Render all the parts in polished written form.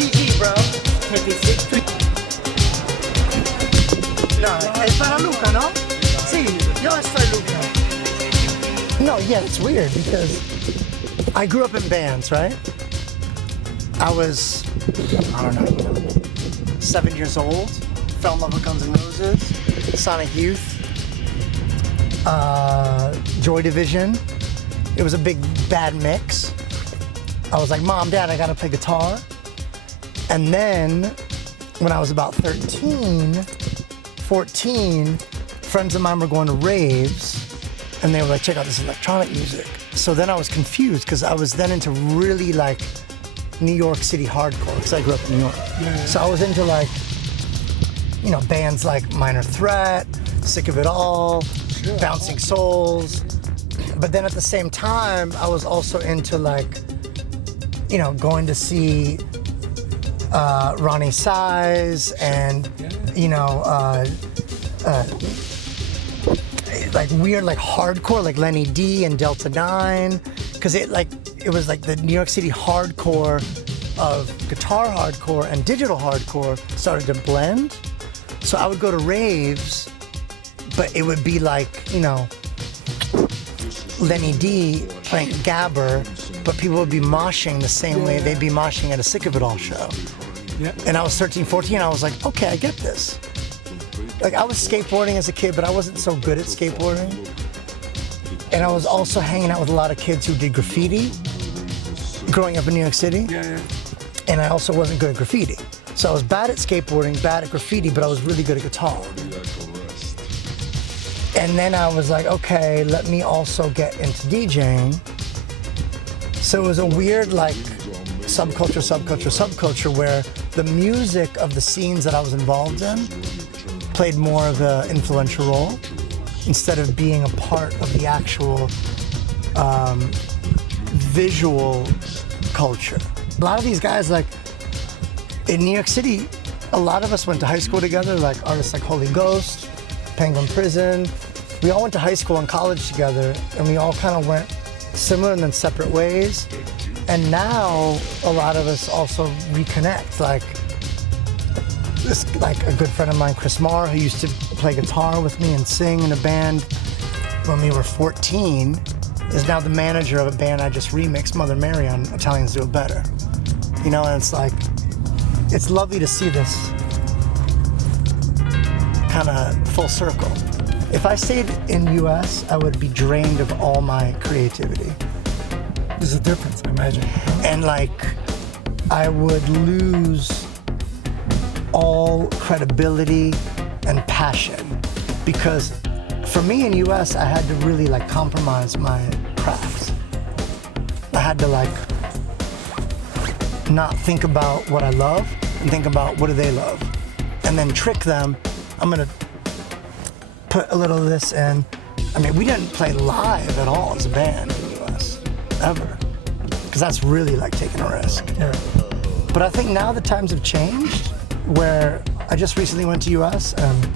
PG, bro. 26. No, es para Luca, ¿no? Sí, yo soy Luca. No, yeah, it's weird because I grew up in bands, right? I was, I don't know, 7 years old, fell in love with Guns N' Roses, Sonic Youth, Joy Division. It was a big bad mix. I was like, Mom, Dad, I gotta play guitar. And then when I was about 13, 14, friends of mine were going to raves and they were like, check out this electronic music. So then I was confused because I was then into really like New York City hardcore because I grew up in New York. Yeah. So I was into like, you know, bands like Minor Threat, Sick of It All, sure. Bouncing Souls. But then at the same time, I was also into like, you know, going to see Ronnie Size and, you know, like weird, like hardcore, like Lenny D and Delta 9, because it was like the New York City hardcore of guitar hardcore and digital hardcore started to blend. So I would go to raves, but it would be like, you know, Lenny D playing Gabber, but people would be moshing the same way they'd be moshing at a Sick of It All show. Yeah. And I was 13, 14, I was like, okay, I get this. Like I was skateboarding as a kid, but I wasn't so good at skateboarding. And I was also hanging out with a lot of kids who did graffiti growing up in New York City. Yeah. And I also wasn't good at graffiti. So I was bad at skateboarding, bad at graffiti, but I was really good at guitar. And then I was like, okay, let me also get into DJing. So it was a weird like subculture where the music of the scenes that I was involved in played more of an influential role instead of being a part of the actual visual culture. A lot of these guys, like in New York City, a lot of us went to high school together, like artists like Holy Ghost, Penguin Prison. We all went to high school and college together, and we all kind of went similar and then separate ways. And now a lot of us also reconnect. Like a good friend of mine, Chris Marr, who used to play guitar with me and sing in a band when we were 14, is now the manager of a band I just remixed, Mother Mary, on Italians Do It Better. You know, and it's like, it's lovely to see this kind of full circle. If I stayed in the US, I would be drained of all my creativity. There's a difference, I imagine. And like, I would lose all credibility and passion because for me in US, I had to really like compromise my craft. I had to like not think about what I love and think about what do they love and then trick them. I'm gonna put a little of this in. I mean, we didn't play live at all as a band in the US, ever. Because that's really like taking a risk. Yeah. But I think now the times have changed where I just recently went to US and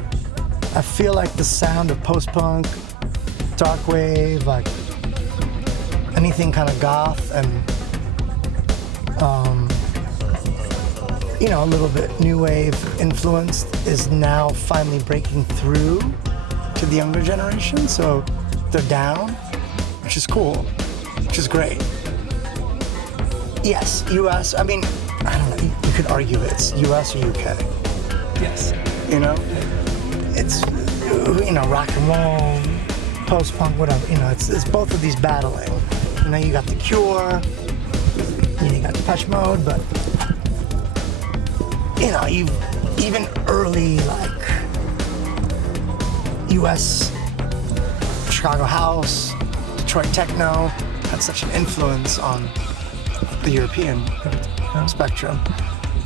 I feel like the sound of post-punk, dark wave, like anything kind of goth and you know, a little bit new wave influenced is now finally breaking through to the younger generation. So they're down, which is cool, which is great. Yes, US, I mean, I don't know, you could argue it's US or UK. Yes. You know? It's, you know, rock and roll, post-punk, whatever, you know, it's both of these battling. You know, you got The Cure, you got Depeche Mode, but, you know, even early, like, US, Chicago house, Detroit techno had such an influence on the European spectrum.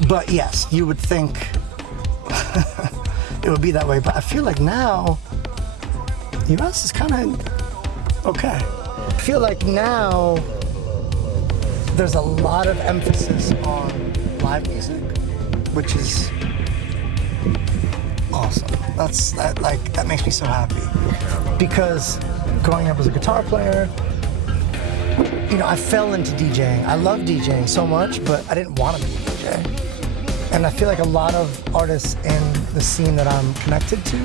But yes, you would think it would be that way, but I feel like now US is kind of okay. I feel like now there's a lot of emphasis on live music, which is awesome. That makes me so happy because growing up as a guitar player, you know, I fell into DJing. I love DJing so much, but I didn't want to be a DJ. And I feel like a lot of artists in the scene that I'm connected to,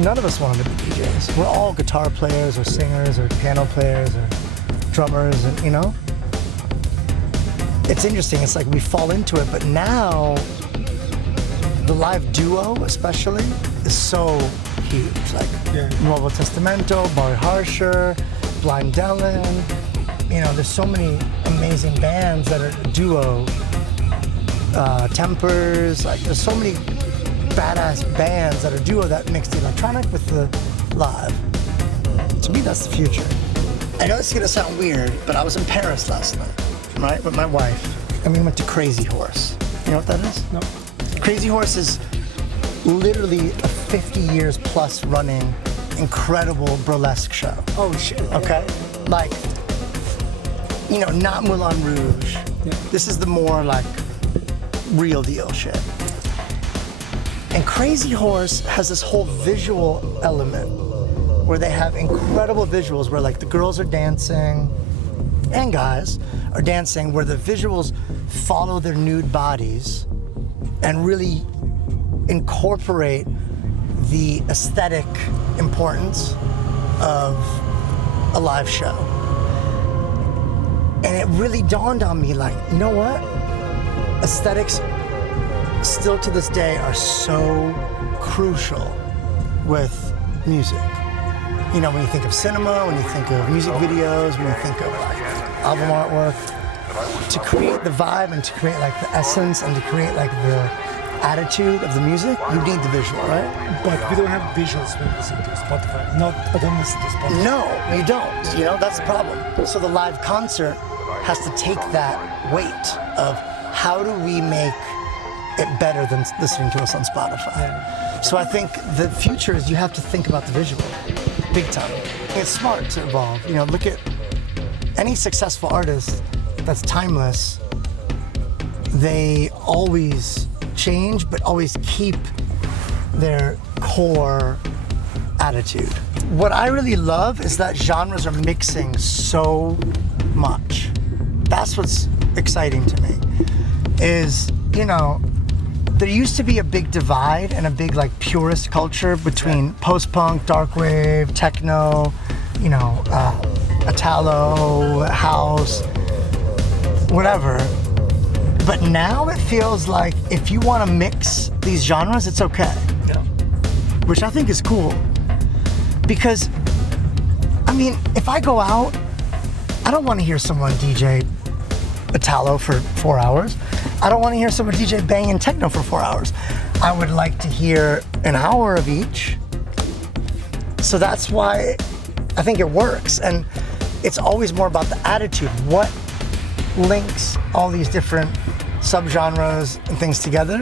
none of us wanted to be DJs. We're all guitar players or singers or piano players or drummers, and you know? It's interesting, it's like we fall into it, but now the live duo especially is so huge. Like Nuevo Testamento, Barry Harsher, Blind Dylan, you know, there's so many amazing bands that are duo. Tempers, like there's so many badass bands that are duo that mix the electronic with the live. To me, that's the future. I know this is gonna sound weird, but I was in Paris last night, right, with my wife, and we went to Crazy Horse. You know what that is? No. Crazy Horse is literally a 50 years plus running incredible burlesque show. Oh shit. Okay? Like, you know, not Moulin Rouge. Yeah. This is the more like real deal shit. And Crazy Horse has this whole visual element where they have incredible visuals where like the girls are dancing and guys are dancing, where the visuals follow their nude bodies and really incorporate the aesthetic importance of a live show. And it really dawned on me, like, you know what? Aesthetics still to this day are so crucial with music. You know, when you think of cinema, when you think of music videos, when you think of like album artwork, to create the vibe and to create like the essence and to create like the attitude of the music, you need the visual, right? But we don't have visuals when we listen to Spotify. I don't listen to Spotify. No, you don't. You know, that's the problem. So the live concert has to take that weight of how do we make it better than listening to us on Spotify? Yeah. So I think the future is you have to think about the visual, big time. It's smart to evolve. You know, look at any successful artist that's timeless. They always change, but always keep their core attitude. What I really love is that genres are mixing so much. That's what's exciting to me. Is, you know, there used to be a big divide and a big like purist culture between post-punk, dark wave, techno, you know, Italo, house, whatever. But now it feels like if you want to mix these genres, it's okay. Yeah. Which I think is cool. Because, I mean, if I go out, I don't want to hear someone DJ Italo for 4 hours. I don't want to hear someone DJ banging techno for 4 hours. I would like to hear an hour of each. So that's why I think it works. And it's always more about the attitude. What links all these different subgenres and things together?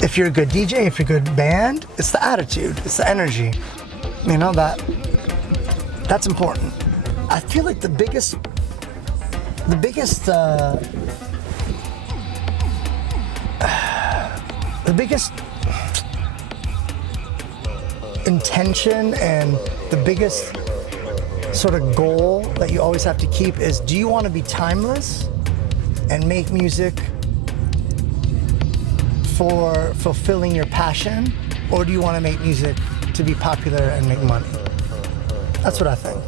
If you're a good DJ, if you're a good band, it's the attitude, it's the energy. You know, that's important. I feel like the biggest intention and the biggest sort of goal that you always have to keep is, do you want to be timeless and make music for fulfilling your passion, or do you want to make music to be popular and make money? That's what I think.